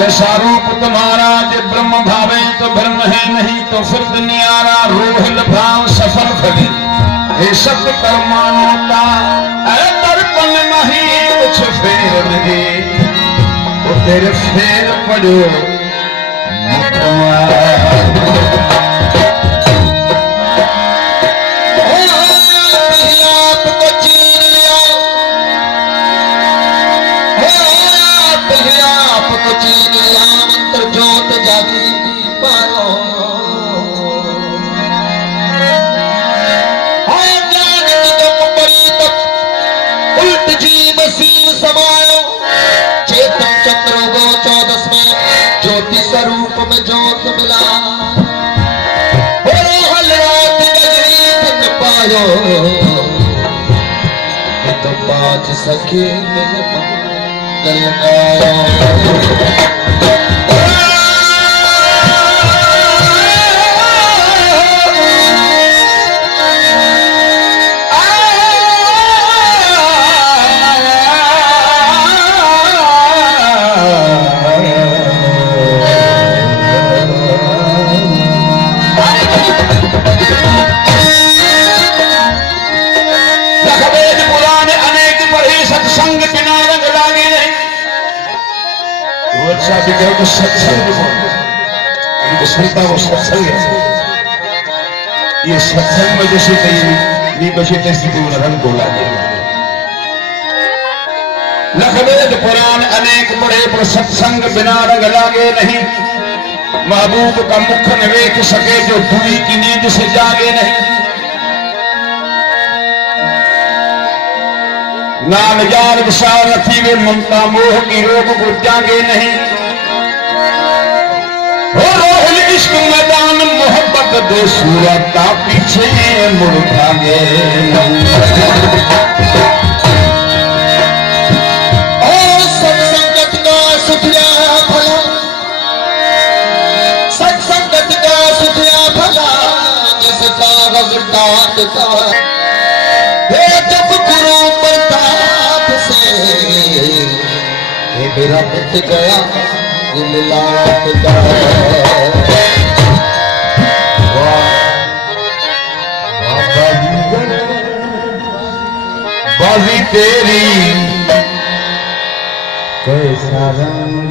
जैसा रूप तुम्हारा जे ब्रह्म भावे तो ब्रह्म है, नहीं तो फिर दुनियारा। रोहिल भाव सफल फली हे सब कर्मानों का, अरे दर्पण नहीं कुछ फेर नहीं, वो तेरे फेर पड़ो चेतन चक्र गो 14 में ज्योति स्वरूप में ज्योत मिला। पायो तो 5 सखी मिल गया। तो सत्संग वो सत्संग है। ये सत्संग में जैसे नहीं बचे तैसी रंग बोला लखवेद पुराण अनेक पढ़े पर सत्संग बिना रंग लागे नहीं। महबूब का मुख न देख सके जो दुई की नींद से जागे नहीं। नाम यार विशाल थी वे ममता मोह की रोग को जागे नहीं। हो रोहिल इश्क मैदान मोहब्बत दे सूरता पीछे मुड़ भागे। सत्संगत का सुखिया भला, सत्संगत का सुखिया भला, जिसका रजदात का जब गुरु प्रताप से मेरा मिट गया मिलाप का। बाजी तेरी कैसा रंग